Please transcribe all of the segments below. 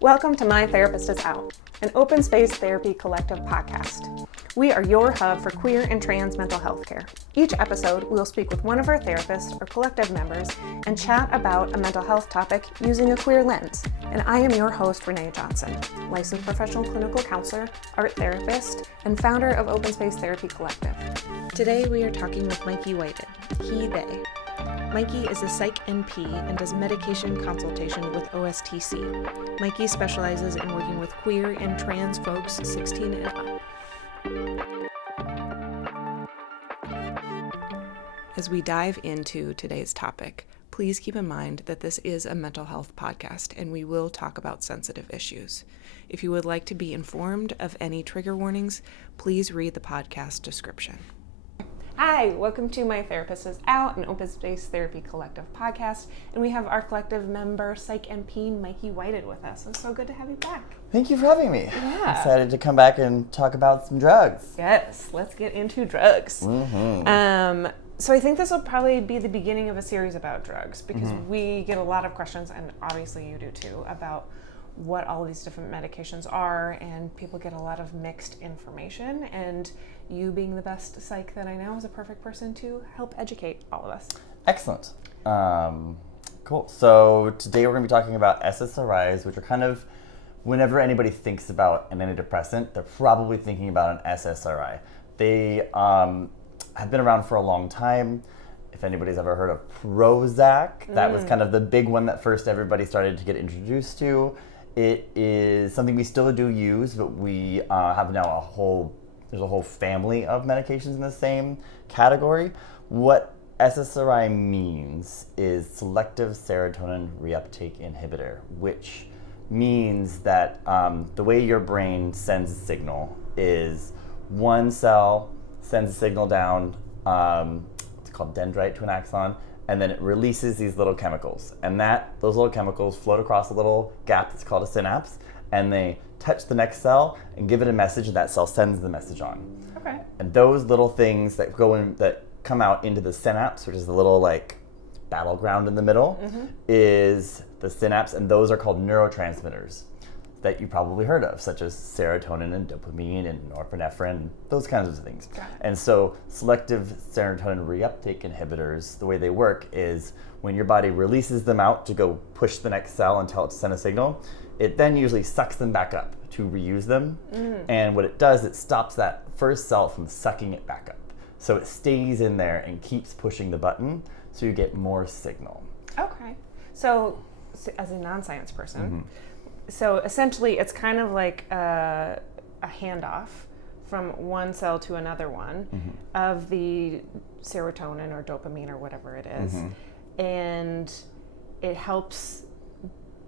Welcome to My Therapist Is Out, an open space therapy collective podcast. We are your hub for queer and trans mental health care. Each episode, we'll speak with one of our therapists or collective members and chat about a mental health topic using a queer lens. And I am your host, Renee Johnson, licensed professional clinical counselor, art therapist, and founder of Open Space Therapy Collective. Today, we are talking with Mikey Whited, he, they. Mikey is a Psych NP and does medication consultation with OSTC. Mikey specializes in working with queer and trans folks 16 and up. As we dive into today's topic, please keep in mind that this is a mental health podcast and we will talk about sensitive issues. If you would like to be informed of any trigger warnings, please read the podcast description. Hi, welcome to My Therapist Is Out, an open space therapy collective podcast, and we have our collective member, Psych NP Mikey Whited with us. It's so good to have you back. Thank you for having me. Yeah. Excited to come back and talk about some drugs. Yes, let's get into drugs. Mm-hmm. So I think this will probably be the beginning of a series about drugs because we get a lot of questions, and obviously you do too, about what all of these different medications are, and people get a lot of mixed information, and you being the best psych that I know is a perfect person to help educate all of us. Excellent. Cool. So today we're going to be talking about SSRIs, which are kind of, whenever anybody thinks about an antidepressant, they're probably thinking about an SSRI. They have been around for a long time. If anybody's ever heard of Prozac, that was kind of the big one that first everybody started to get introduced to. It is something we still do use, but we have now there's a whole family of medications in the same category. What SSRI means is Selective Serotonin Reuptake Inhibitor, which means that the way your brain sends a signal is one cell sends a signal down, it's called dendrite to an axon, and then it releases these little chemicals. And those little chemicals float across a little gap that's called a synapse, and they touch the next cell and give it a message, and that cell sends the message on. Okay. And those little things that come out into the synapse, which is the little battleground in the middle, is the synapse, and those are called neurotransmitters that you probably heard of, such as serotonin and dopamine and norepinephrine, those kinds of things. And so selective serotonin reuptake inhibitors, the way they work is when your body releases them out to go push the next cell and tell it to send a signal, it then usually sucks them back up to reuse them. And what it does, it stops that first cell from sucking it back up. So it stays in there and keeps pushing the button so you get more signal. Okay. So as a non-science person, so essentially it's kind of like a handoff from one cell to another one of the serotonin or dopamine or whatever it is. And it helps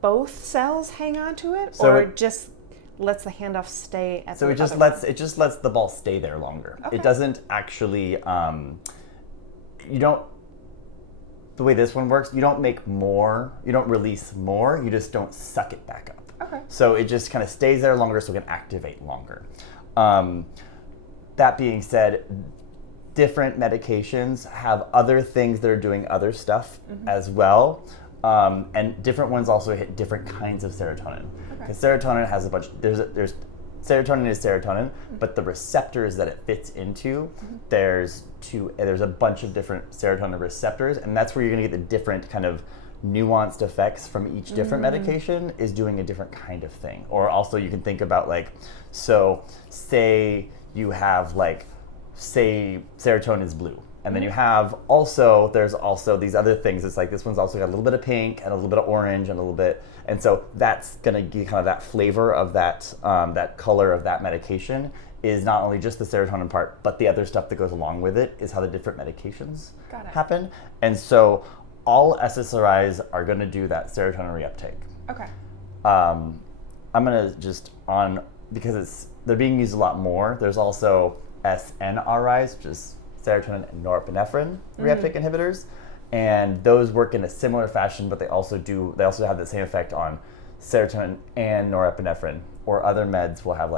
both cells hang on to it, so or just lets the handoff stay at the other one? It just lets the ball stay there longer. Okay. It doesn't actually the way this one works, you don't make more, you don't release more, you just don't suck it back up. Okay. So it just kind of stays there longer so it can activate longer. That being said, different medications have other things that are doing other stuff as well. And different ones also hit different kinds of serotonin. Because serotonin has a bunch, there's serotonin is serotonin, but the receptors that it fits into, there's a bunch of different serotonin receptors, and that's where you're gonna get the different kind of nuanced effects from each different medication is doing a different kind of thing. Or also you can think about so say you have say serotonin is blue. And then you have there's also these other things. It's this one's also got a little bit of pink and a little bit of orange and a little bit, and so that's gonna give kind of that flavor of that color of that medication is not only just the serotonin part, but the other stuff that goes along with it is how the different medications happen. And so all SSRIs are gonna do that serotonin reuptake. Okay. I'm gonna because they're being used a lot more. There's also SNRIs, which is serotonin and norepinephrine reuptake inhibitors, and those work in a similar fashion, but they also have the same effect on serotonin and norepinephrine. Or other meds will have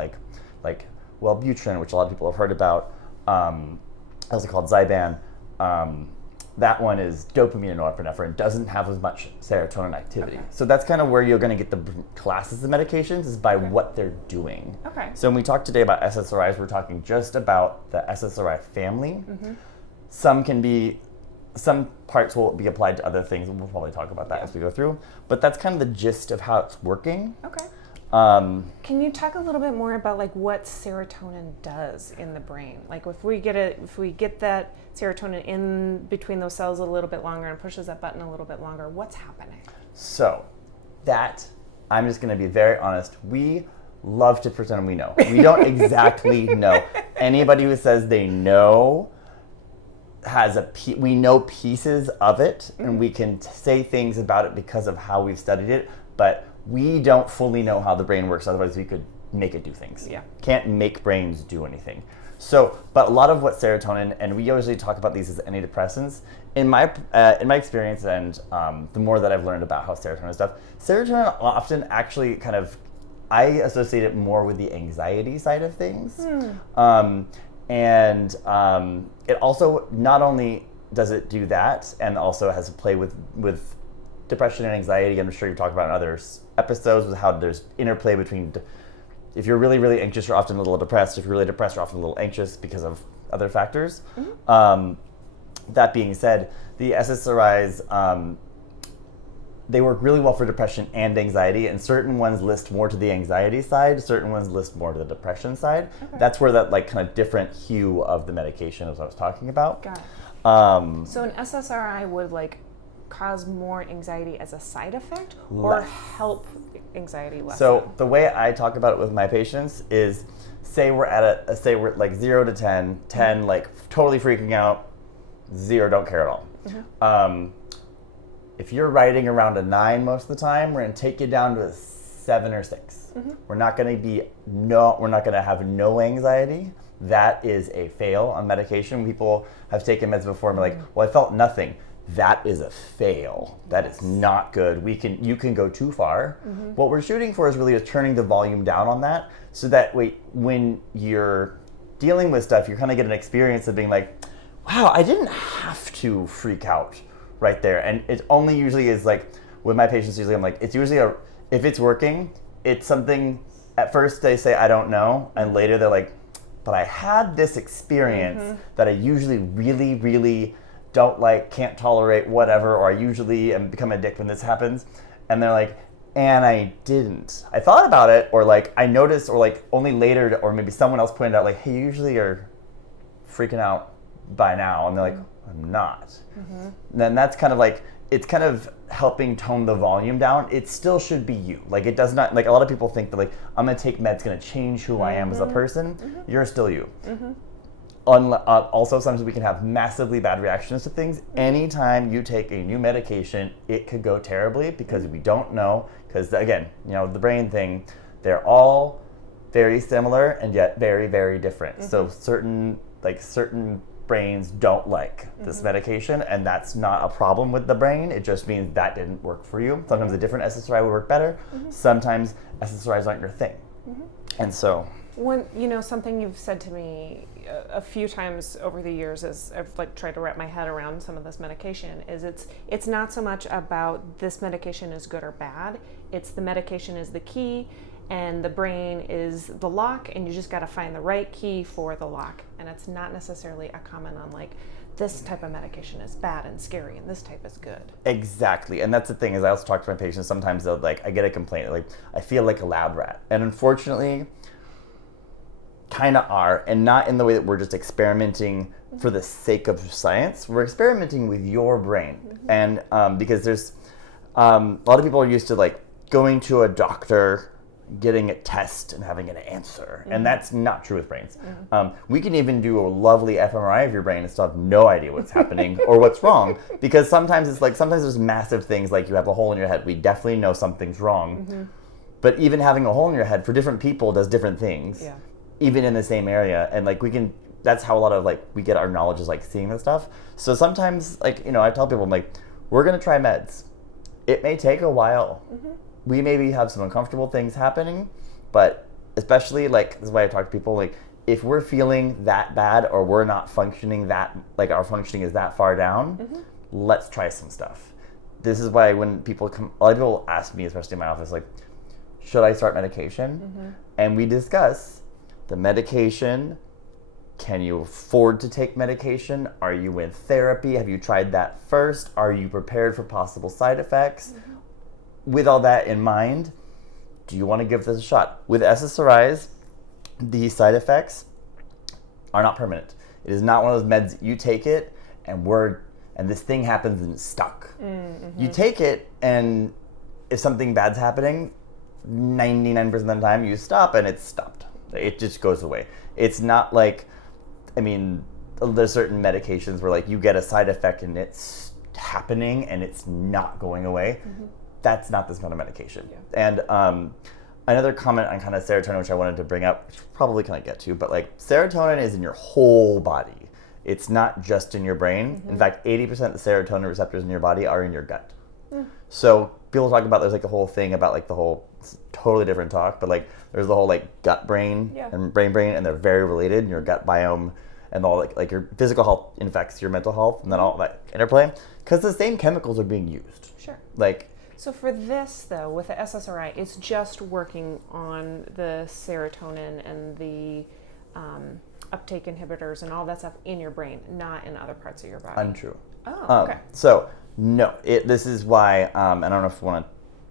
Wellbutrin, which a lot of people have heard about, also called Zyban, that one is dopamine and norepinephrine, doesn't have as much serotonin activity. Okay. So that's kind of where you're going to get the classes of medications, is by what they're doing. Okay. So when we talk today about SSRIs, we're talking just about the SSRI family. Some parts will be applied to other things, and we'll probably talk about that as we go through. But that's kind of the gist of how it's working. Okay. Can you talk a little bit more about like what serotonin does in the brain? Like if we get that serotonin in between those cells a little bit longer and pushes that button a little bit longer, what's happening? So that, I'm just going to be very honest, we love to pretend we know. We don't exactly know. Anybody who says they know we know pieces of it, and we can say things about it because of how we've studied it, but we don't fully know how the brain works, otherwise we could make it do things. Yeah. Can't make brains do anything. So, but a lot of what serotonin, and we usually talk about these as antidepressants, in my experience, and the more that I've learned about how serotonin stuff, serotonin often actually kind of, I associate it more with the anxiety side of things. It also, not only does it do that, and also has to play with depression and anxiety. I'm sure you've talked about in other episodes with how there's interplay between, if you're really, really anxious, you're often a little depressed. If you're really depressed, you're often a little anxious because of other factors. That being said, the SSRIs, they work really well for depression and anxiety, and certain ones list more to the anxiety side, certain ones list more to the depression side. Okay. That's where that like kind of different hue of the medication is what I was talking about. Got it. So an SSRI would like cause more anxiety as a side effect, or help anxiety less? So the way I talk about it with my patients is, say we're at say we're like 0 to 10, 10 like totally freaking out, 0 don't care at all. If you're writing around a 9 most of the time, we're going to take you down to a 7 or 6. We're not going to have no anxiety. That is a fail on medication. People have taken meds before and be like, well, I felt nothing. That is a fail. That is not good. You can go too far. What we're shooting for is really turning the volume down on that, so that when you're dealing with stuff, you kind of get an experience of being like, wow, I didn't have to freak out right there. And it only usually is like, with my patients usually, I'm like, it's usually if it's working, it's something, at first they say, I don't know, and later they're like, but I had this experience that I usually really, really don't like, can't tolerate, whatever, or I usually become addicted when this happens. And they're like, and I didn't. I thought about it, or like I noticed, or like only later, or maybe someone else pointed out like, hey, you usually are freaking out by now. And they're like, I'm not. And then that's kind of like, it's kind of helping tone the volume down. It still should be you. Like it does not, like a lot of people think that like, I'm gonna take meds, gonna change who I am as a person. You're still you. Also, sometimes we can have massively bad reactions to things. Anytime you take a new medication, it could go terribly because we don't know. Because again, the brain thing, they're all very similar and yet very, very different. So certain brains don't like this medication, and that's not a problem with the brain. It just means that didn't work for you. Sometimes a different SSRI would work better. Sometimes SSRIs aren't your thing. And so, something you've said to me a few times over the years as I've like tried to wrap my head around some of this medication is it's not so much about this medication is good or bad. It's the medication is the key and the brain is the lock, and you just got to find the right key for the lock. And it's not necessarily a comment on like, this type of medication is bad and scary and this type is good. Exactly. And that's the thing, is I also talk to my patients, sometimes they'll like, I get a complaint, like, I feel like a lab rat. And unfortunately, kind of are, and not in the way that we're just experimenting for the sake of science. We're experimenting with your brain. And because there's a lot of people are used to like going to a doctor, getting a test and having an answer, and that's not true with brains. We can even do a lovely fMRI of your brain and still have no idea what's happening or what's wrong, because sometimes there's massive things, like you have a hole in your head. We definitely know something's wrong, but even having a hole in your head for different people does different things, even in the same area. And like that's how a lot of like we get our knowledge, is like seeing this stuff. So sometimes like I tell people, I'm like, we're gonna try meds. It may take a while. We maybe have some uncomfortable things happening, but especially like, this is why I talk to people, like if we're feeling that bad or we're not functioning that, like our functioning is that far down, let's try some stuff. This is why when people come, a lot of people ask me, especially in my office, like, should I start medication? And we discuss the medication. Can you afford to take medication? Are you in therapy? Have you tried that first? Are you prepared for possible side effects? With all that in mind, do you want to give this a shot? With SSRIs, the side effects are not permanent. It is not one of those meds you take it and this thing happens and it's stuck. You take it, and if something bad's happening, 99% of the time you stop and it's stopped. It just goes away. It's not like, I mean, there's certain medications where like you get a side effect and it's happening and it's not going away. That's not this kind of medication. And another comment on kind of serotonin, which I wanted to bring up, which we'll probably kind of get to, but like serotonin is in your whole body. It's not just in your brain. In fact, 80% of the serotonin receptors in your body are in your gut. So people talk about, there's like the whole thing about like the whole, it's totally different talk, but like there's the whole like gut brain and brain, and they're very related. Your gut biome and all like your physical health infects your mental health, and then all that interplay, because the same chemicals are being used. Like, so for this though, with the SSRI, it's just working on the serotonin and the uptake inhibitors and all that stuff in your brain, not in other parts of your body. Untrue. Oh, okay. So no, this is why, I don't know if we're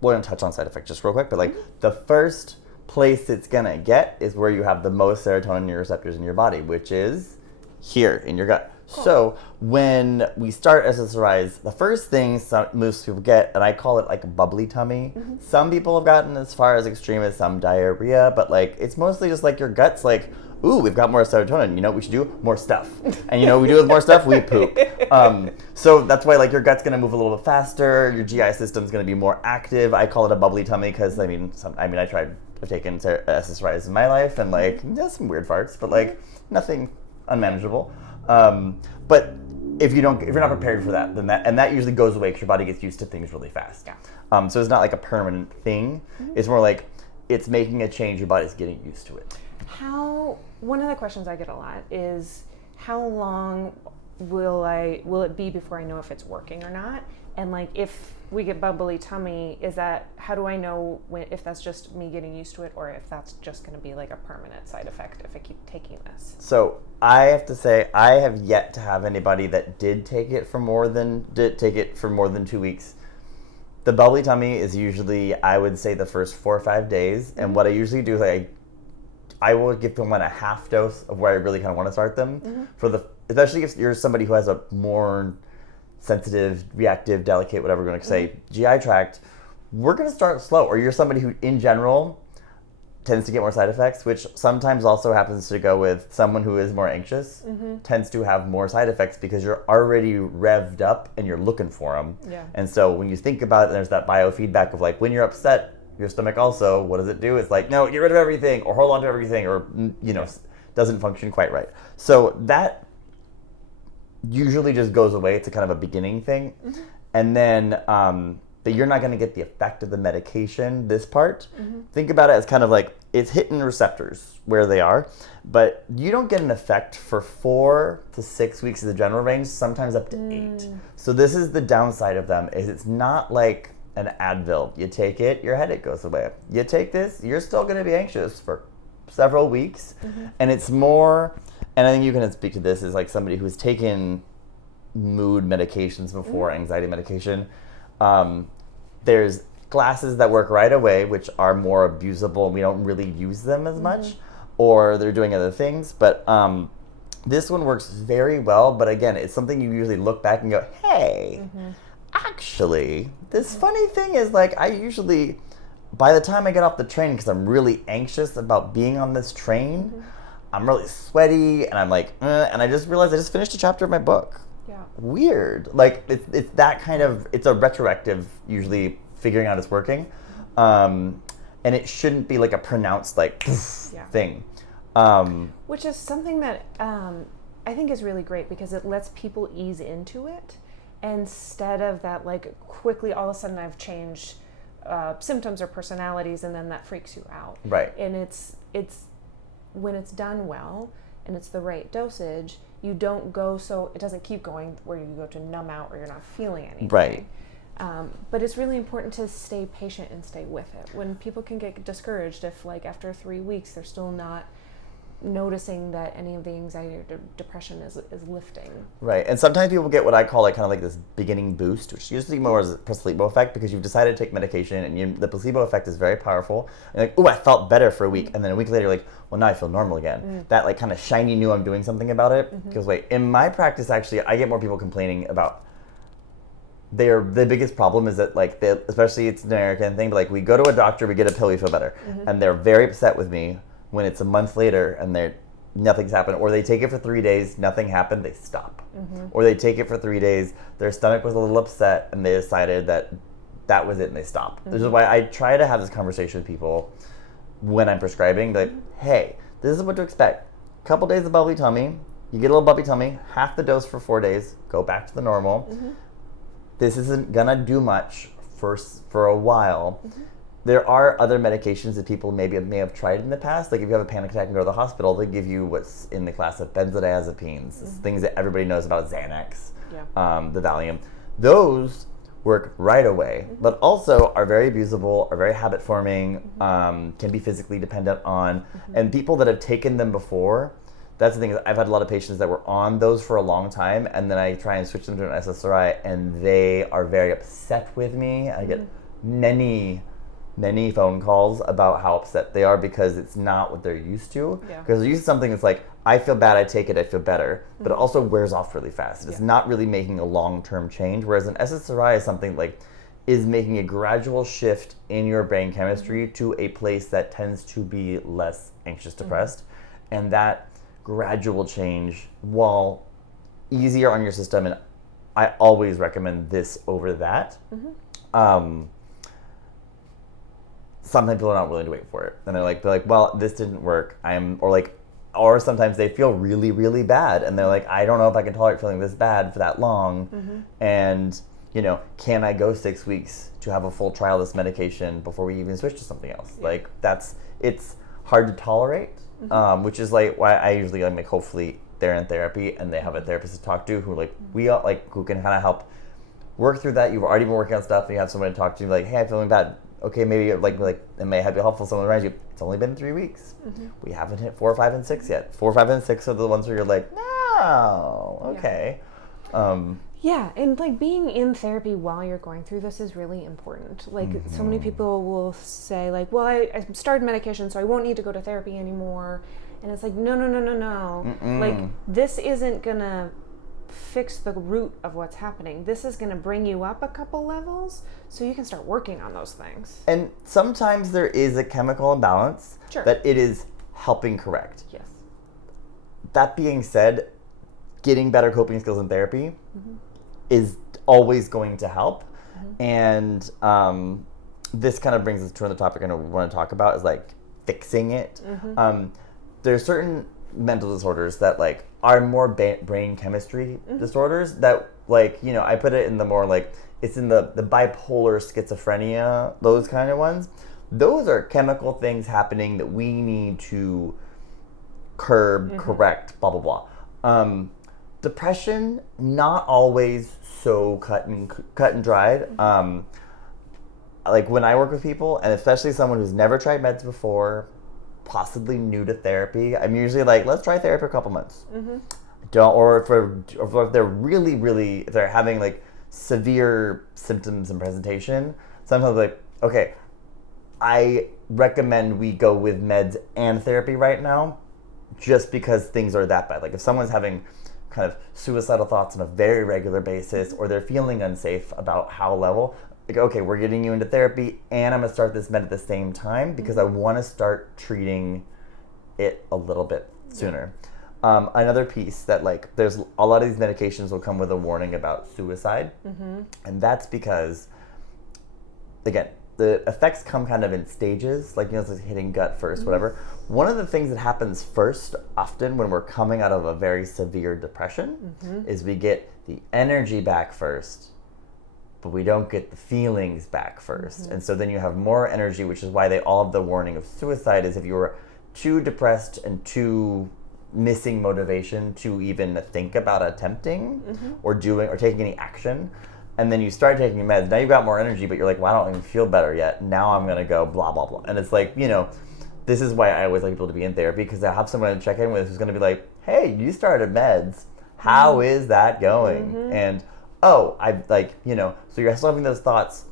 going to touch on side effects just real quick, but like the first place it's going to get is where you have the most serotonin receptors in your body, which is here in your gut. Cool. So when we start SSRIs, the first thing most people get, and I call it like a bubbly tummy. Some people have gotten as far as extreme as some diarrhea, but like it's mostly just like your gut's like, ooh, we've got more serotonin. You know what we should do? More stuff. And you know what we do with more stuff? We poop. So that's why like your gut's gonna move a little bit faster. Your GI system's gonna be more active. I call it a bubbly tummy because I've taken SSRIs in my life, and like there's some weird farts, but like nothing unmanageable. But if you're not prepared for that, then that usually goes away because your body gets used to things really fast. So it's not like a permanent thing. It's more like it's making a change. Your body's getting used to it. One of the questions I get a lot is, how long will it be before I know if it's working or not? And like, if we get bubbly tummy, how do I know if that's just me getting used to it, or if that's just going to be like a permanent side effect if I keep taking this? So I have to say, I have yet to have anybody that did take it for more than 2 weeks. The bubbly tummy is usually, I would say, the first 4 or 5 days. And what I usually do is I will give them a half dose of where I really kind of want to start them, especially if you're somebody who has a more sensitive, reactive, delicate, whatever we're going to say, GI tract. We're going to start slow. Or you're somebody who, in general, tends to get more side effects, which sometimes also happens to go with someone who is more anxious, tends to have more side effects because you're already revved up and you're looking for them. And so when you think about it, there's that biofeedback of like, when you're upset, your stomach also, what does it do? It's like, no, get rid of everything, or hold on to everything, or, doesn't function quite right. So that usually just goes away. It's a kind of a beginning thing. And then, but you're not going to get the effect of the medication, this part. Think about it as kind of like, it's hitting receptors where they are, but you don't get an effect for 4 to 6 weeks in the general range, sometimes up to 8. So this is the downside of them, is it's not like an Advil. You take it, your headache goes away. You take this, you're still going to be anxious for several weeks. And it's more, and I think you can speak to this as like somebody who's taken mood medications before, anxiety medication. There's classes that work right away, which are more abusable, and we don't really use them as much, or they're doing other things. But this one works very well. But again, it's something you usually look back and go, hey, actually, this funny thing is like, I usually, by the time I get off the train, because I'm really anxious about being on this train, I'm really sweaty, and I'm like, and I just realized I just finished a chapter of my book. Weird. Like, it's that kind of, it's a retroactive, usually, figuring out it's working. And it shouldn't be like a pronounced, like, thing. Which is something that I think is really great, because it lets people ease into it, instead of that, like, quickly, all of a sudden I've changed symptoms or personalities, and then that freaks you out. Right. And it's when it's done well and it's the right dosage, you don't go it doesn't keep going where you go to numb out or you're not feeling anything. Right. But it's really important to stay patient and stay with it. When people can get discouraged if, like, after 3 weeks they're still not noticing that any of the anxiety or depression is lifting. Right, and sometimes people get what I call like kind of like this beginning boost, which usually more as a placebo effect because you've decided to take medication and the placebo effect is very powerful. And like, oh, I felt better for a week, and then a week later you're like, well, now I feel normal again. That like kind of shiny new I'm doing something about it. Because wait, in my practice actually, I get more people complaining about the biggest problem is that like especially it's an American thing, but like we go to a doctor, we get a pill, we feel better, and they're very upset with me when it's a month later and nothing's happened, or they take it for 3 days, nothing happened, they stop. Or they take it for 3 days, their stomach was a little upset, and they decided that was it, and they stop. This is why I try to have this conversation with people when I'm prescribing, like, hey, this is what to expect. Couple days of bubbly tummy, you get a little bubbly tummy, half the dose for 4 days, go back to the normal. This isn't gonna do much for a while. There are other medications that people may have tried in the past. Like if you have a panic attack and go to the hospital, they give you what's in the class of benzodiazepines, things that everybody knows about, Xanax, the Valium. Those work right away, but also are very abusable, are very habit forming, can be physically dependent on, and people that have taken them before, that's the thing, I've had a lot of patients that were on those for a long time, and then I try and switch them to an SSRI, and they are very upset with me. I get many phone calls about how upset they are because it's not what they're used to. Because they're used to something that's like, I feel bad, I take it, I feel better, but it also wears off really fast. It's not really making a long-term change, whereas an SSRI is something like, is making a gradual shift in your brain chemistry to a place that tends to be less anxious, depressed, and that gradual change, while easier on your system, and I always recommend this over that, sometimes people are not willing to wait for it, and they're like, well, this didn't work. Or sometimes they feel really, really bad, and they're like, I don't know if I can tolerate feeling this bad for that long, and can I go 6 weeks to have a full trial of this medication before we even switch to something else? Like it's hard to tolerate, which is like why I usually like hopefully they're in therapy and they have a therapist to talk to who who can kind of help work through that. You've already been working on stuff and you have someone to talk to, like, hey, I'm feeling bad. Okay, maybe like it may be helpful. Someone reminds you, it's only been 3 weeks. We haven't hit 4, 5, and 6 yet. 4, 5, and 6 are the ones where you're like, no, okay. Yeah, and like being in therapy while you're going through this is really important. Like so many people will say like, well, I started medication, so I won't need to go to therapy anymore. And it's like, no. Like this isn't gonna fix the root of what's happening. This is gonna bring you up a couple levels so you can start working on those things. And sometimes there is a chemical imbalance that it is helping correct. Yes. That being said, getting better coping skills in therapy is always going to help. And this kind of brings us to another topic I want to talk about is like fixing it. There's certain mental disorders that like are more brain chemistry disorders that like, I put it in the more like, it's in the bipolar schizophrenia, those kind of ones. Those are chemical things happening that we need to curb, correct, blah, blah, blah. Depression, not always so cut and dried. Like when I work with people, and especially someone who's never tried meds before, possibly new to therapy, I'm usually like, let's try therapy for a couple months. Or if they're really, if they're having like severe symptoms and presentation, sometimes like, okay, I recommend we go with meds and therapy right now, just because things are that bad. Like if someone's having kind of suicidal thoughts on a very regular basis, or they're feeling unsafe about how level, like, okay, we're getting you into therapy and I'm gonna start this med at the same time because I wanna start treating it a little bit sooner. Another piece that like, there's a lot of these medications will come with a warning about suicide. And that's because, again, the effects come kind of in stages, like, it's like hitting gut first, whatever. One of the things that happens first, often when we're coming out of a very severe depression, is we get the energy back first, but we don't get the feelings back first. And so then you have more energy, which is why they all have the warning of suicide, is if you were too depressed and too missing motivation to even think about attempting or doing or taking any action. And then you start taking meds. Now you've got more energy, but you're like, well, I don't even feel better yet. Now I'm going to go blah, blah, blah. And it's like, you know, this is why I always like people to be in therapy, because I have someone to check in with who's going to be like, hey, you started meds. How is that going? And, oh, I like, you know, so you're still having those thoughts,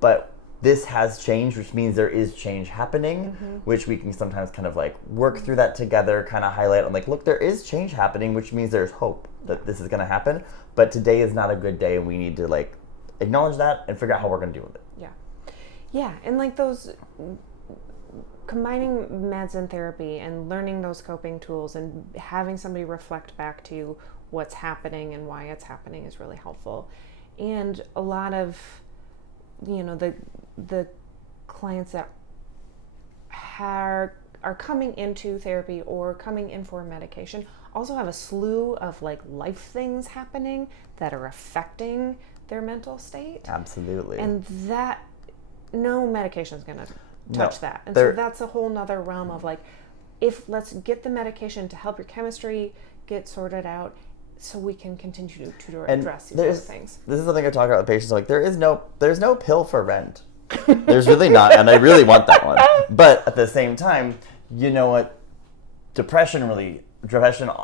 but this has changed, which means there is change happening, which we can sometimes kind of like work through that together, kind of highlight and like, look, there is change happening, which means there's hope that this is going to happen. But today is not a good day, and we need to like acknowledge that and figure out how we're going to deal with it. Yeah. Yeah. And like those combining meds and therapy and learning those coping tools and having somebody reflect back to you what's happening and why it's happening is really helpful. And a lot of, you know, the clients that are coming into therapy or coming in for medication also have a slew of like life things happening that are affecting their mental state. Absolutely. And that, no medication is going to touch that. And so that's a whole nother realm of like, let's get the medication to help your chemistry get sorted out so we can continue to address these other things. This is something I talk about with patients. Like, there's no pill for rent. There's really not, and I really want that one. But at the same time, you know what? Depression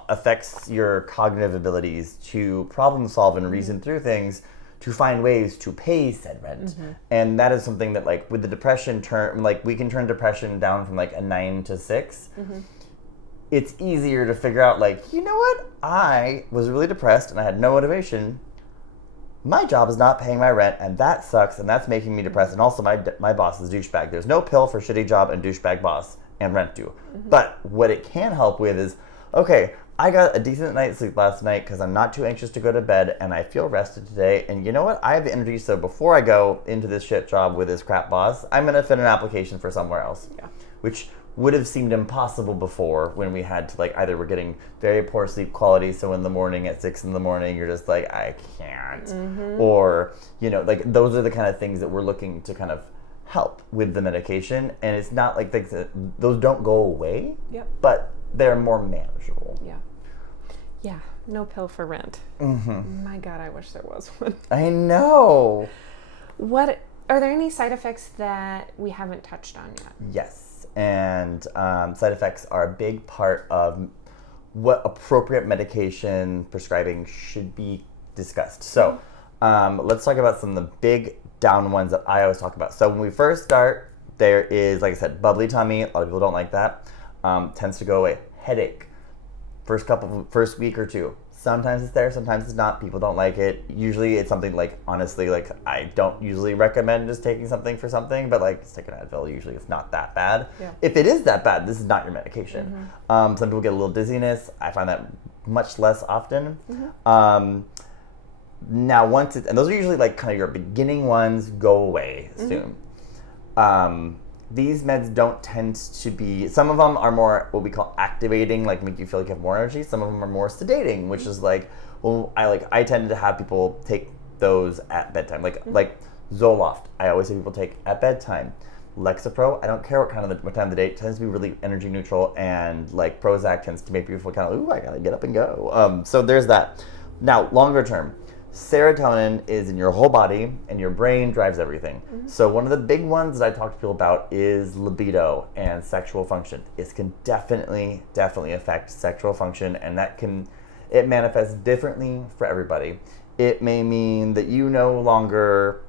affects your cognitive abilities to problem solve and reason through things, to find ways to pay said rent. And that is something that, like, with the depression term, like, we can turn depression down from like a 9 to 6. It's easier to figure out, like, you know what? I was really depressed and I had no motivation. My job is not paying my rent, and that sucks, and that's making me depressed. And also, my boss is a douchebag. There's no pill for shitty job and douchebag boss and rent due. But what it can help with is, okay, I got a decent night's sleep last night because I'm not too anxious to go to bed, and I feel rested today. And you know what? I have the energy, so before I go into this shit job with this crap boss, I'm going to fit an application for somewhere else. Yeah. Which would have seemed impossible before, when we had to, like, either we're getting very poor sleep quality, so in the morning at 6 in the morning, you're just like, I can't. Or, you know, like, those are the kind of things that we're looking to kind of help with the medication. And it's not like things that, those don't go away, but they're more manageable. Yeah, no pill for rent. My God, I wish there was one. I know. Are there any side effects that we haven't touched on yet? Yes. And side effects are a big part of what appropriate medication prescribing should be discussed. So let's talk about some of the big down ones that I always talk about. So when we first start, there is, like I said, bubbly tummy. A lot of people don't like that. Tends to go away. Headache. First week or two. Sometimes it's there, sometimes it's not. People don't like it. Usually it's something like, honestly, like, I don't usually recommend just taking something for something, but like, just take an Advil. Usually it's not that bad. If it is that bad, this is not your medication. Some people get a little dizziness. I find that much less often. Now, and those are usually like kind of your beginning ones, go away soon. These meds don't tend to be, some of them are more what we call activating, like make you feel like you have more energy. Some of them are more sedating, which is like, well, I tended to have people take those at bedtime. Like Zoloft, I always say people take at bedtime. Lexapro, I don't care what time of the day, it tends to be really energy neutral, and like Prozac tends to make people feel kind of, ooh, I gotta get up and go. So there's that. Now, longer term, serotonin is in your whole body, and your brain drives everything. So one of the big ones that I talk to people about is libido and sexual function. It can definitely affect sexual function, and it manifests differently for everybody. It may mean that we no longer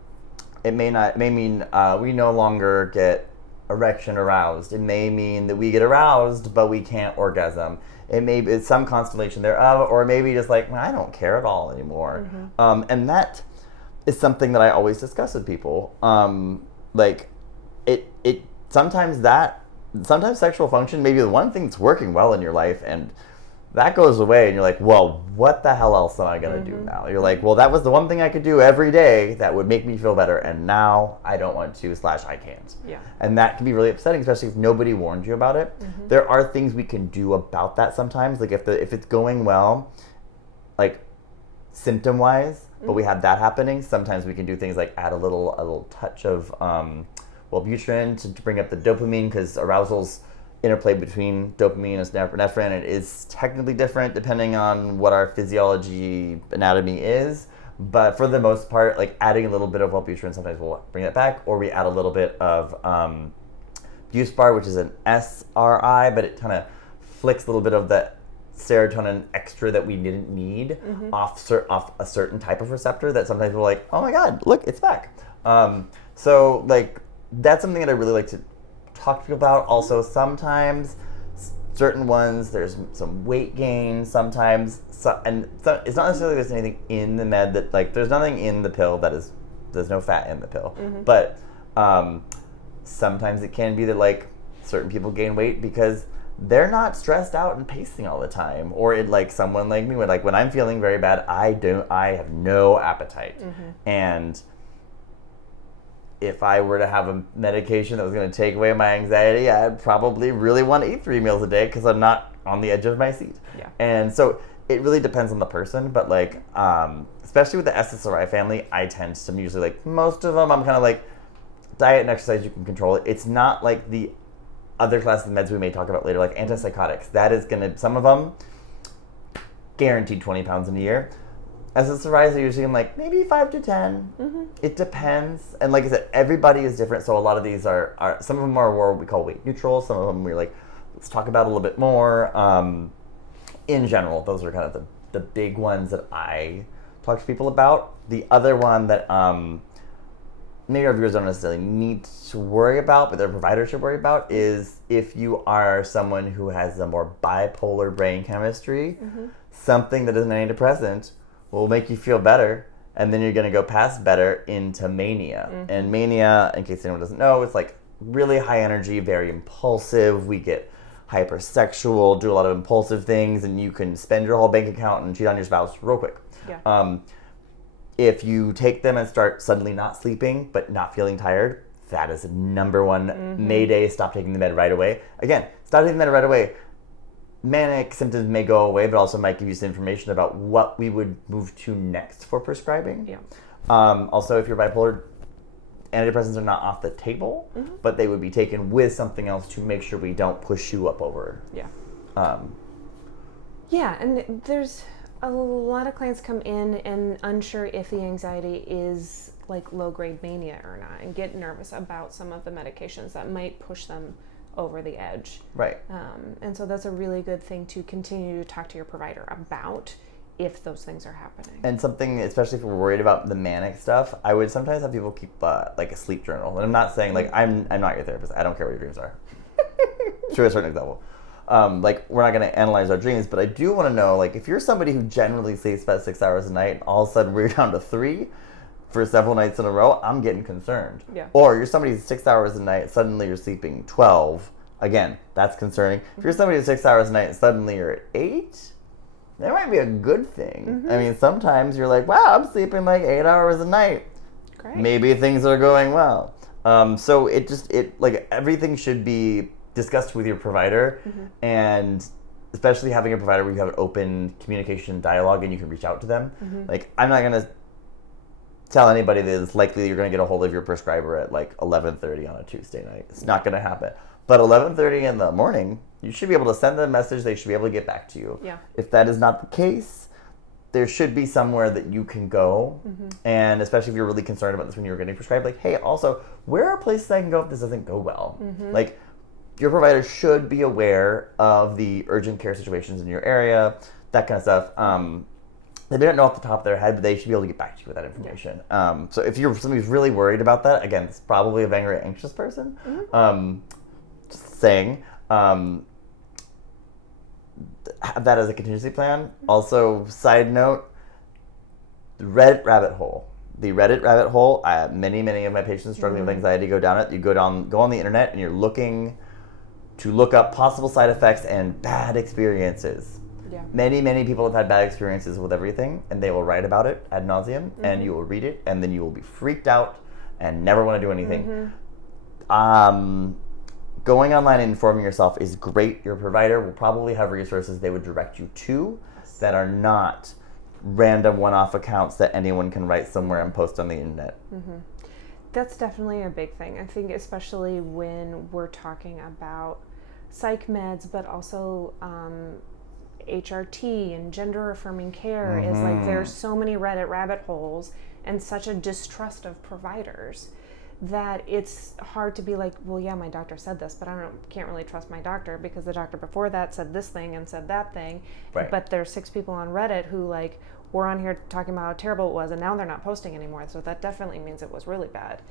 get erection aroused. It may mean that we get aroused, but we can't orgasm. It may be some constellation thereof, or maybe just like, I don't care at all anymore. And that is something that I always discuss with people. Like, sometimes sexual function may be the one thing that's working well in your life, and that goes away, and you're like, well, what the hell else am I going to do now? You're like, well, that was the one thing I could do every day that would make me feel better, and now I don't want to / I can't. And that can be really upsetting, especially if nobody warned you about it. There are things we can do about that sometimes. Like, if it's going well, like symptom-wise, but we have that happening, sometimes we can do things like add a little touch of Wellbutrin to bring up the dopamine, because arousal's interplay between dopamine and norepinephrine. It is technically different depending on what our physiology anatomy is. But for the most part, like adding a little bit of Wellbutrin sometimes will bring that back, or we add a little bit of Buspar, which is an SRI, but it kind of flicks a little bit of that serotonin extra that we didn't need off a certain type of receptor that sometimes we're like, oh my God, look, it's back. So like that's something that I really like to talk to people about. Also, sometimes certain ones, there's some weight gain sometimes, it's not necessarily there's anything in the med that, like, there's nothing in the pill there's no fat in the pill, but sometimes it can be that, like, certain people gain weight because they're not stressed out and pacing all the time, or it, like, someone like me, when I'm feeling very bad, I have no appetite, and if I were to have a medication that was going to take away my anxiety, I'd probably really want to eat 3 meals a day because I'm not on the edge of my seat. Yeah. And so it really depends on the person, but like, especially with the SSRI family, I tend to usually, like, most of them, I'm kind of like, diet and exercise, you can control it. It's not like the other classes of meds we may talk about later, like antipsychotics. That is going to, some of them, guaranteed 20 pounds in a year. SSRIs are usually in, like, maybe 5 to 10. It depends. And like I said, everybody is different. So a lot of these are some of them are what we call weight neutral. Some of them we're like, let's talk about a little bit more. In general, those are kind of the big ones that I talk to people about. The other one that maybe our viewers don't necessarily need to worry about, but their provider should worry about, is if you are someone who has a more bipolar brain chemistry, something that is an antidepressant will make you feel better, and then you're going to go past better into mania. And mania, in case anyone doesn't know, it's like really high energy, very impulsive. We get hypersexual, do a lot of impulsive things, and you can spend your whole bank account and cheat on your spouse real quick. Yeah. If you take them and start suddenly not sleeping but not feeling tired, that is number one mayday. Stop taking the med right away. Again, stop taking the med right away. Manic symptoms may go away, but also might give you some information about what we would move to next for prescribing. Yeah. Also, if you're bipolar, antidepressants are not off the table, but they would be taken with something else to make sure we don't push you up over. Yeah. Yeah, and there's a lot of clients come in and unsure if the anxiety is like low-grade mania or not, and get nervous about some of the medications that might push them over the edge. Right. And so that's a really good thing to continue to talk to your provider about if those things are happening. And something, especially if we're worried about the manic stuff, I would sometimes have people keep like a sleep journal. And I'm not saying, like, I'm not your therapist. I don't care what your dreams are. To a certain example. Like, we're not going to analyze our dreams, but I do want to know, like, if you're somebody who generally sleeps about 6 hours a night, all of a sudden we're down to 3 for several nights in a row, I'm getting concerned. Yeah. Or you're somebody who's 6 hours a night, suddenly you're sleeping 12. Again, that's concerning. If you're somebody who's 6 hours a night and suddenly you're at 8, that might be a good thing. I mean, sometimes you're like, wow, I'm sleeping like 8 hours a night. Great. Maybe things are going well. So like, everything should be discussed with your provider, and especially having a provider where you have an open communication dialogue and you can reach out to them. Like, I'm not going to tell anybody that it's likely you're going to get a hold of your prescriber at like 11:30 on a Tuesday night. It's not going to happen. But 11:30 in the morning, you should be able to send them a message. They should be able to get back to you. Yeah. If that is not the case, there should be somewhere that you can go. And especially if you're really concerned about this when you're getting prescribed, like, hey, also, where are places I can go if this doesn't go well? Like, your provider should be aware of the urgent care situations in your area, that kind of stuff. They don't know off the top of their head, but they should be able to get back to you with that information. So if you're somebody who's really worried about that, again, it's probably a very anxious person. Just saying. Have that as a contingency plan. Also, side note, the Reddit rabbit hole. The Reddit rabbit hole, many of my patients struggling with anxiety go down it. You go on the internet and you're looking to look up possible side effects and bad experiences. Yeah. Many people have had bad experiences with everything, and they will write about it ad nauseum, and you will read it, and then you will be freaked out and never want to do anything. Going online and informing yourself is great. Your provider will probably have resources they would direct you to that are not random one-off accounts that anyone can write somewhere and post on the internet. That's definitely a big thing. I think especially when we're talking about psych meds, but also HRT and gender affirming care is like there's so many Reddit rabbit holes and such a distrust of providers that it's hard to be like, well, yeah, my doctor said this, but can't really trust my doctor because the doctor before that said this thing and said that thing. Right. But there's 6 people on Reddit who like were on here talking about how terrible it was, and now they're not posting anymore. So that definitely means it was really bad.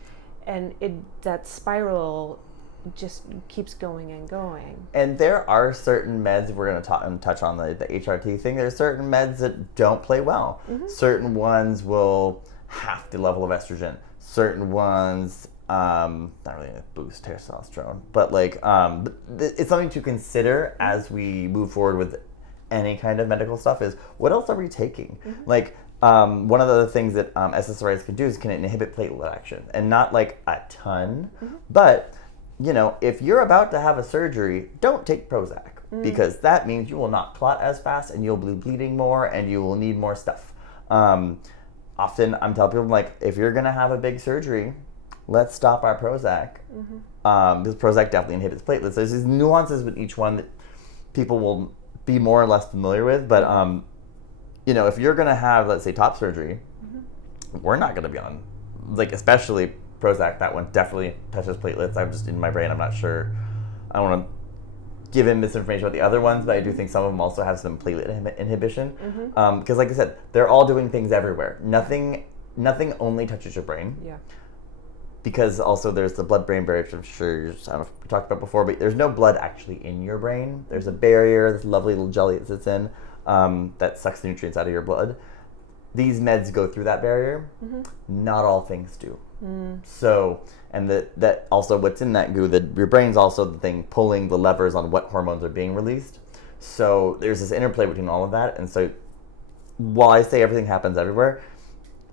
And that spiral just keeps going and going. And there are certain meds, we're going to touch on the HRT thing, there's certain meds that don't play well. Certain ones will half the level of estrogen. Certain ones, not really going to boost testosterone, but like it's something to consider as we move forward with any kind of medical stuff is what else are we taking? Like one of the things that SSRIs can do is can inhibit platelet action, and not like a ton, but you know, if you're about to have a surgery, don't take Prozac because that means you will not clot as fast and you'll be bleeding more and you will need more stuff. Often I'm telling people, like, if you're going to have a big surgery, let's stop our Prozac. Because Prozac definitely inhibits platelets. There's these nuances with each one that people will be more or less familiar with. But, you know, if you're going to have, let's say, top surgery, we're not going to be on, like, especially Prozac. That one definitely touches platelets. I'm just in my brain. I'm not sure. I don't want to give him misinformation about the other ones, but I do think some of them also have some platelet inhibition. Because like I said, they're all doing things everywhere. Nothing only touches your brain. Yeah. Because also there's the blood-brain barrier, which I'm sure I don't know if we talked about before, but there's no blood actually in your brain. There's a barrier, this lovely little jelly that sits in that sucks the nutrients out of your blood. These meds go through that barrier. Not all things do. So, and that also what's in that goo, that your brain's also the thing pulling the levers on what hormones are being released. So there's this interplay between all of that. And so while I say everything happens everywhere,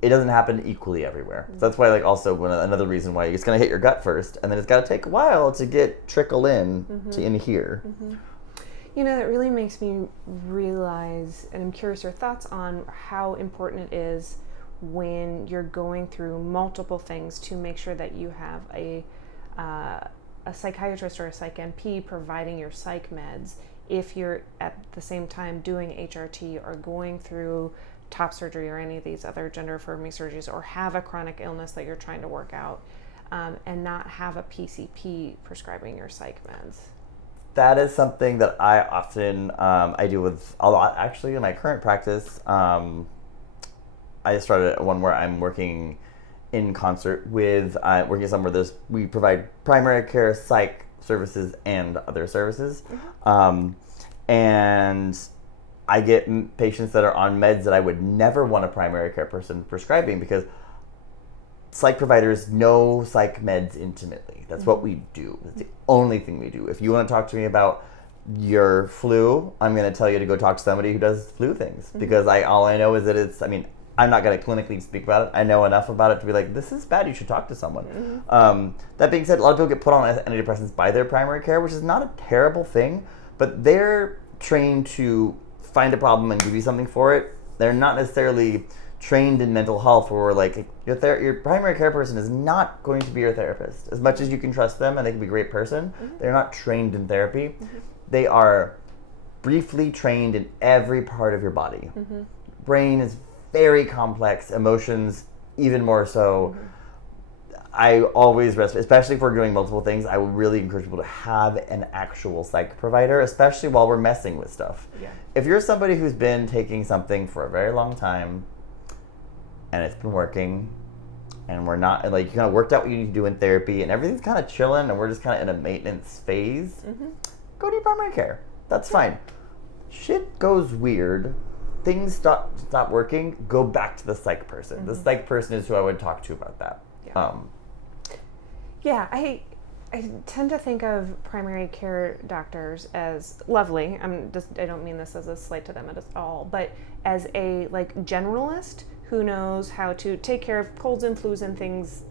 it doesn't happen equally everywhere. So that's why, like, also another reason why it's going to hit your gut first, and then it's got to take a while to trickle in to in here. You know, that really makes me realize, and I'm curious your thoughts on how important it is when you're going through multiple things to make sure that you have a psychiatrist or a psych NP providing your psych meds if you're at the same time doing HRT or going through top surgery or any of these other gender affirming surgeries, or have a chronic illness that you're trying to work out, and not have a PCP prescribing your psych meds. That is something that I often I deal with a lot actually in my current practice. I just started one where I'm working in concert with working somewhere we provide primary care, psych services, and other services. And I get patients that are on meds that I would never want a primary care person prescribing, because psych providers know psych meds intimately. That's what we do. That's the only thing we do. If you want to talk to me about your flu, I'm going to tell you to go talk to somebody who does flu things, because all I know is that I'm not going to clinically speak about it. I know enough about it to be like, this is bad, you should talk to someone. That being said, a lot of people get put on antidepressants by their primary care, which is not a terrible thing, but they're trained to find a problem and give you something for it. They're not necessarily trained in mental health, where like your primary care person is not going to be your therapist. As much as you can trust them and they can be a great person, they're not trained in therapy. They are briefly trained in every part of your body. Brain is very complex, emotions even more so. I always especially if we're doing multiple things, I would really encourage people to have an actual psych provider, especially while we're messing with stuff. If you're somebody who's been taking something for a very long time and it's been working, and we're not, like, you kind of worked out what you need to do in therapy and everything's kind of chilling and we're just kind of in a maintenance phase, go to your primary care. That's fine. Shit goes weird. Things stop working, go back to the psych person. The psych person is who I would talk to about that. I tend to think of primary care doctors as lovely. I don't mean this as a slight to them at all, but as a generalist who knows how to take care of colds and flus and things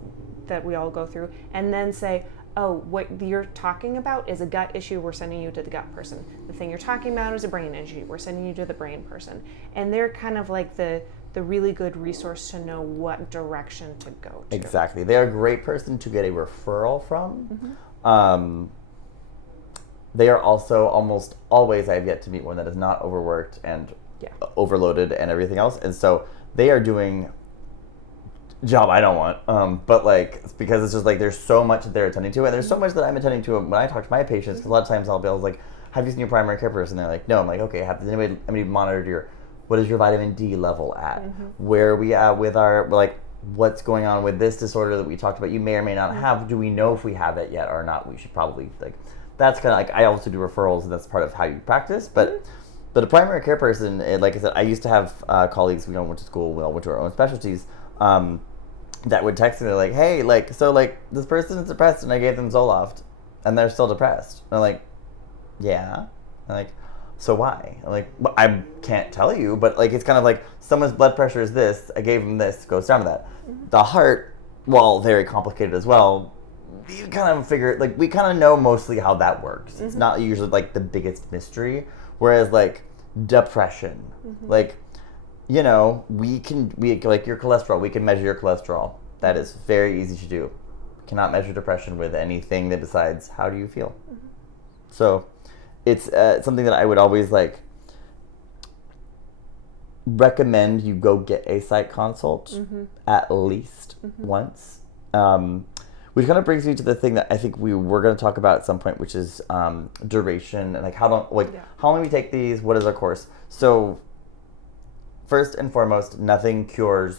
that we all go through, and then say, oh, what you're talking about is a gut issue, we're sending you to the gut person. The thing you're talking about is a brain issue, we're sending you to the brain person. And they're kind of like the really good resource to know what direction to go to. Exactly. They're a great person to get a referral from. they are also almost always, I have yet to meet one that is not overworked and overloaded and everything else. And so they are doing a job I don't want. But like, it's because it's just like, there's so much that they're attending to. And there's so much that I'm attending to when I talk to my patients. Because a lot of times I'll be like, have you seen your primary care person? They're like, no. I'm like, okay, has anybody monitored what is your vitamin D level at? Where are we at with like, what's going on with this disorder that we talked about? You may or may not have. Do we know if we have it yet or not? We should probably, like, that's kind of like, I also do referrals, and that's part of how you practice. But a primary care person, like I said, I used to have colleagues, we all went to school, we all went to our own specialties, that would text me, they're like, hey, like, so like, this person is depressed, and I gave them Zoloft, and they're still depressed. And I'm like, yeah. I'm like, so why? I'm like, well, I can't tell you, but like, it's kind of like, someone's blood pressure is this, I gave them this, goes down to that. The heart, while very complicated as well, you kind of figure, like, we kind of know mostly how that works. It's not usually like the biggest mystery. Whereas like depression, like, you know, we like your cholesterol, we can measure your cholesterol. That is very easy to do. We cannot measure depression with anything that besides how do you feel. So it's something that I would always like recommend you go get a psych consult at least once. Which kind of brings me to the thing that I think we're going to talk about at some point, which is duration and like how long we take these, what is our course. So first and foremost, nothing cures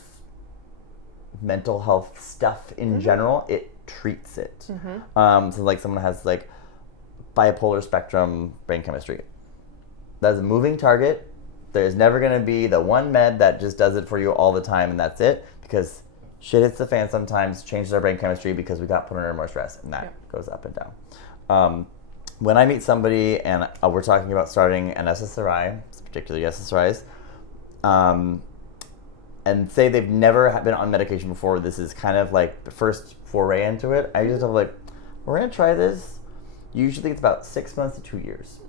mental health stuff in general. It treats it. So like someone has like bipolar spectrum brain chemistry. That's a moving target. There's never going to be the one med that just does it for you all the time and that's it, because shit hits the fan sometimes, changes our brain chemistry because we got put under more stress, and that goes up and down. When I meet somebody and we're talking about starting an SSRI, particularly SSRIs, and say they've never been on medication before, this is kind of like the first foray into it, I just have like, we're going to try this. Usually it's about 6 months to 2 years.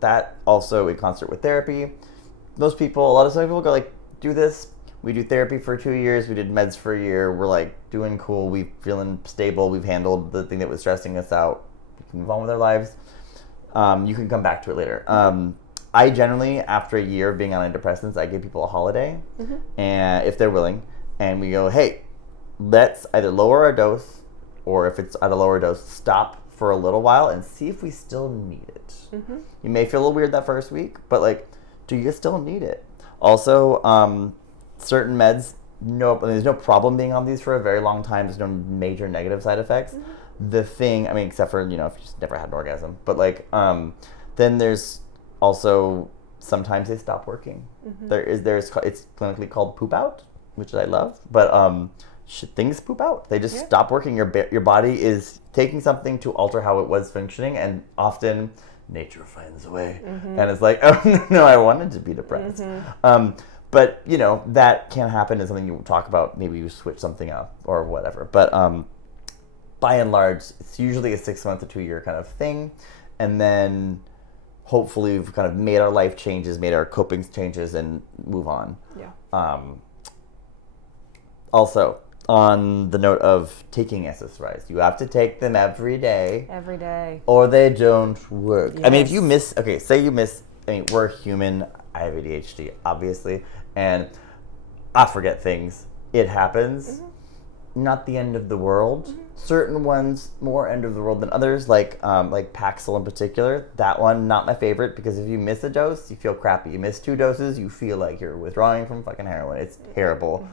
That also in concert with therapy. Most people, some people go like, do this. We do therapy for 2 years. We did meds for a year. We're like doing cool. We feeling stable. We've handled the thing that was stressing us out. We can move on with our lives. You can come back to it later. I generally, after a year of being on antidepressants, I give people a holiday, and if they're willing, and we go, hey, let's either lower our dose, or if it's at a lower dose, stop for a little while and see if we still need it. You may feel a little weird that first week, but like, do you still need it? Also, certain meds, there's no problem being on these for a very long time. There's no major negative side effects. The thing, I mean, except for, you know, if you just never had an orgasm, but like, then there's also, sometimes they stop working. It's clinically called poop out, which I love, but things poop out. They just stop working. Your body is taking something to alter how it was functioning, and often nature finds a way. And it's like, oh no, I wanted to be depressed. But, you know, that can happen. Is something you talk about. Maybe you switch something up or whatever. But by and large, it's usually a 6 month to 2 year kind of thing. And then hopefully we've kind of made our life changes, made our coping changes, and move on. Also, on the note of taking SSRIs, you have to take them every day. Every day. Or they don't work. I mean, if you miss, say you miss, we're human. I have ADHD, obviously, and I forget things. It happens. Not the end of the world. Certain ones more end of the world than others, like Paxil in particular. That one, not my favorite, because if you miss a dose, you feel crappy. You miss 2 doses, you feel like you're withdrawing from fucking heroin. It's terrible.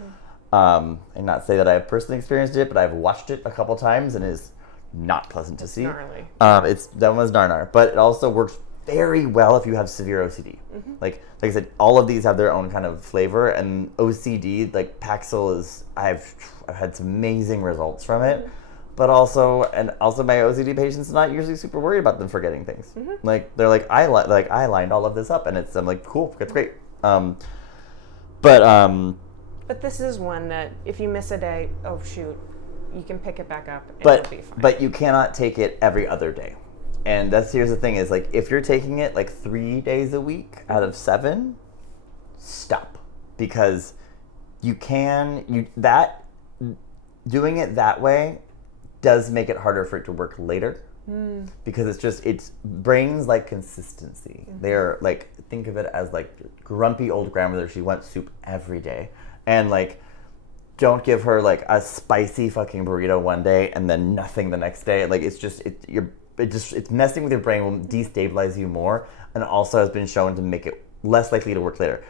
And not say that I've personally experienced it, but I've watched it a couple times, and it is not pleasant to see. Gnarly. That one's narnar, but it also works very well if you have severe OCD. Like I said, all of these have their own kind of flavor, and OCD, like Paxil is, I've had some amazing results from it, but also my OCD patients are not usually super worried about them forgetting things. Like they're like, I lined all of this up, and I'm like, cool, that's great. But this is one that if you miss a day, oh shoot, you can pick it back up and it'll be fine. But you cannot take it every other day. And here's the thing is, like, if you're taking it like 3 days a week out of 7, stop. Because doing it that way does make it harder for it to work later. Because it's brains like consistency. They're like, think of it as like grumpy old grandmother. She wants soup every day, and like, don't give her like a spicy fucking burrito one day and then nothing the next day. Like, it's messing with your brain, will destabilize you more, and also has been shown to make it less likely to work later.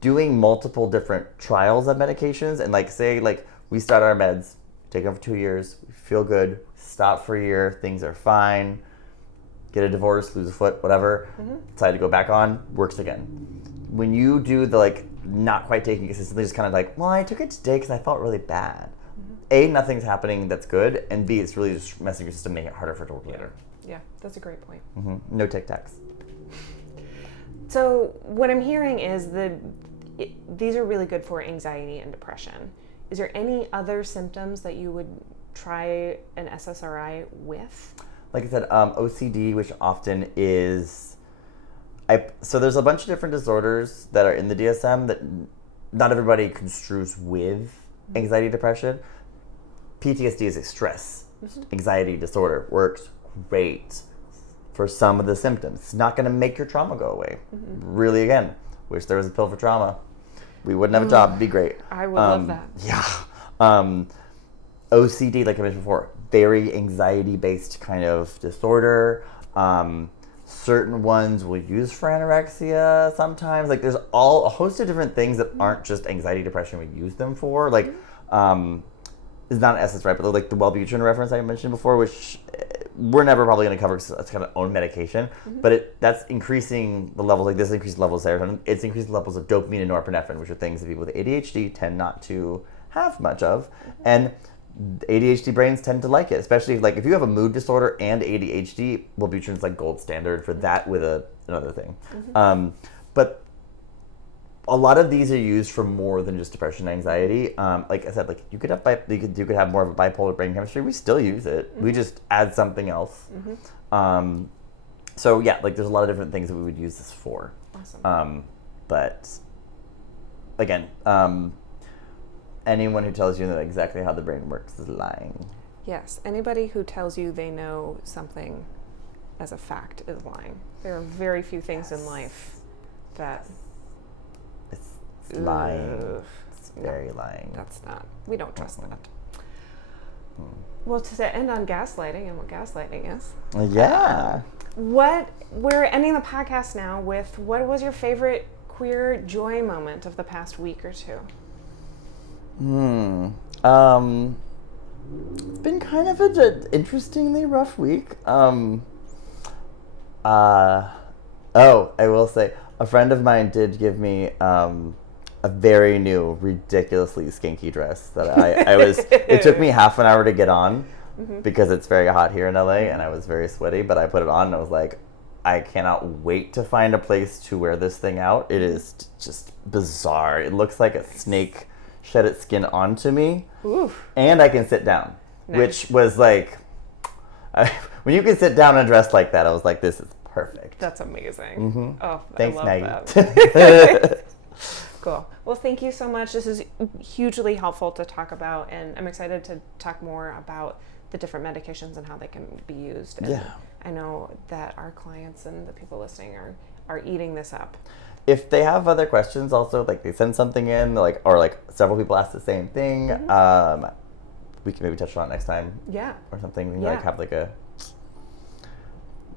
Doing multiple different trials of medications, and like, say like we start our meds, take them for 2 years, we feel good, stop for a year, things are fine, get a divorce, lose a foot, whatever, decide to go back on, works again. When you do the like not quite taking it consistently, just kind of like, well, I took it today because I felt really bad. A, nothing's happening that's good, and B, it's really just messing your system, making it harder for it to work later. Yeah, that's a great point. No Tic Tacs. So what I'm hearing is these are really good for anxiety and depression. Is there any other symptoms that you would try an SSRI with? Like I said, OCD, which often is... So there's a bunch of different disorders that are in the DSM that not everybody construes with anxiety, depression. PTSD is a stress anxiety disorder. Works great for some of the symptoms. It's not going to make your trauma go away. Really, again, wish there was a pill for trauma. We wouldn't have a job. It'd be great. I would love that. Yeah. OCD, like I mentioned before, very anxiety-based kind of disorder. Certain ones will use for anorexia sometimes. Like, there's a host of different things that aren't just anxiety, depression we use them for. Like, it's not an SSRI, but like the Wellbutrin reference I mentioned before, which we're never probably going to cover because it's kind of own medication. But that's increasing the levels, like this increased levels of serotonin. It's increased levels of dopamine and norepinephrine, which are things that people with ADHD tend not to have much of. And ADHD brains tend to like it, especially like if you have a mood disorder and ADHD, Wellbutrin is like gold standard for that with another thing. But a lot of these are used for more than just depression and anxiety. Like I said, like you could have more of a bipolar brain chemistry. We still use it. We just add something else. So yeah, like there's a lot of different things that we would use this for. Awesome. But again, anyone who tells you that exactly how the brain works is lying. Yes, anybody who tells you they know something as a fact is lying. There are very few things in life that... It's lying. It's very lying. That's not. We don't trust that. Well, to end on gaslighting and what gaslighting is. Yeah. We're ending the podcast now with what was your favorite queer joy moment of the past week or two? It's been kind of an interestingly rough week. I will say, a friend of mine did give me a very new, ridiculously skinky dress that I was. It took me half an hour to get on because it's very hot here in LA and I was very sweaty. But I put it on and I was like, I cannot wait to find a place to wear this thing out. It is just bizarre. It looks like a snake shed its skin onto me. Oof. And I can sit down, which was like, when you can sit down in a dress like that, I was like, this is perfect. That's amazing. Oh, thanks, I love Maggie. that. Cool. Well, thank you so much. This is hugely helpful to talk about, and I'm excited to talk more about the different medications and how they can be used. And I know that our clients and the people listening are eating this up. If they have other questions, also like they send something in, like or like several people ask the same thing, we can maybe touch on it next time. Yeah. Or something. Like have like a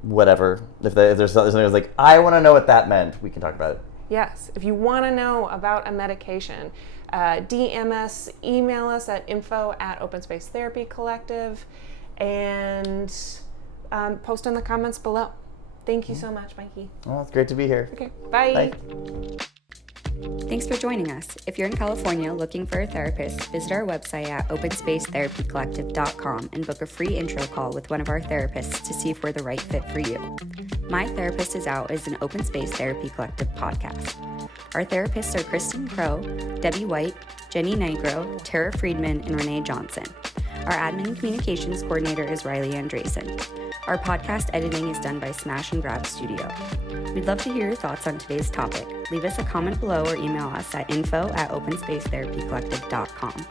whatever. If there's something that's like, I want to know what that meant, we can talk about it. Yes. If you want to know about a medication, DM us, email us at info@Open Space Therapy Collective, and post in the comments below. Thank you so much, Mikey. Well, it's great to be here. Okay, bye. Thanks for joining us. If you're in California looking for a therapist, visit our website at openspace-therapycollective.com and book a free intro call with one of our therapists to see if we're the right fit for you. My Therapist is Out is an Open Space Therapy Collective podcast. Our therapists are Kristen Crow, Debbie White, Jenny Nigro, Tara Friedman, and Renee Johnson. Our admin and communications coordinator is Riley Andresen. Our podcast editing is done by Smash and Grab Studio. We'd love to hear your thoughts on today's topic. Leave us a comment below or email us at info@openspacetherapycollective.com.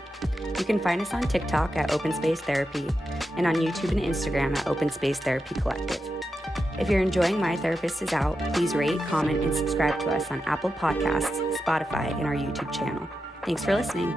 You can find us on TikTok at Open Space Therapy and on YouTube and Instagram at Open Space Therapy Collective. If you're enjoying My Therapist Is Out, please rate, comment, and subscribe to us on Apple Podcasts, Spotify, and our YouTube channel. Thanks for listening.